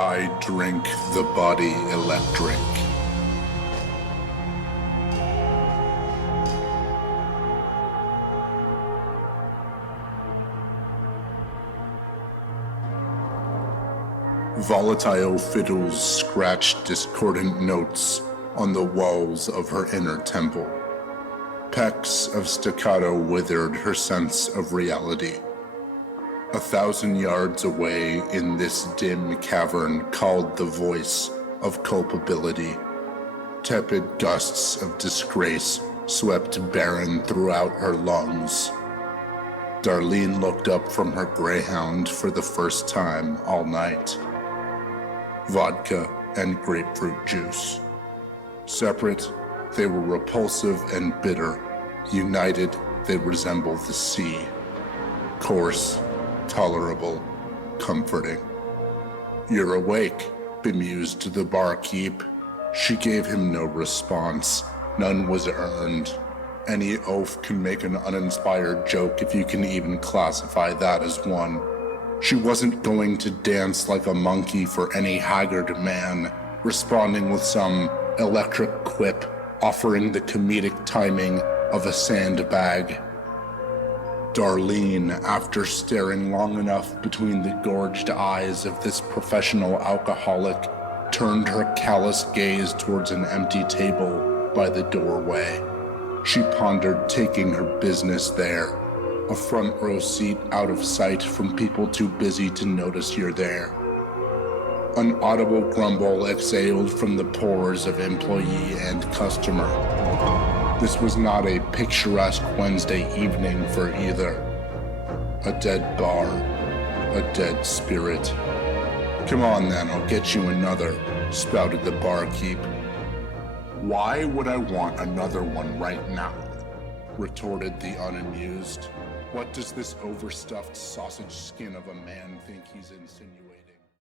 I drink the body electric. Volatile fiddles scratched discordant notes on the walls of her inner temple. Pecks of staccato withered her sense of reality. 1,000 yards away in this dim cavern called the voice of culpability. Tepid gusts of disgrace swept barren throughout her lungs. Darlene looked up from her greyhound for the first time all night. Vodka and grapefruit juice. Separate, they were repulsive and bitter. United, they resemble the sea. Coarse, tolerable, comforting. "You're awake," bemused the barkeep. She gave him no response. None was earned. Any oaf can make an uninspired joke if you can even classify that as one. She wasn't going to dance like a monkey for any haggard man, responding with some electric quip, offering the comedic timing of a sandbag. Darlene, after staring long enough between the gorged eyes of this professional alcoholic, turned her callous gaze towards an empty table by the doorway. She pondered taking her business there. A front row seat out of sight from people too busy to notice you're there. An audible grumble exhaled from the pores of employee and customer. This was not a picturesque Wednesday evening for either. A dead bar, a dead spirit. "Come on then, I'll get you another," spouted the barkeep. "Why would I want another one right now?" retorted the unamused. "What does this overstuffed sausage skin of a man think he's insinuating?"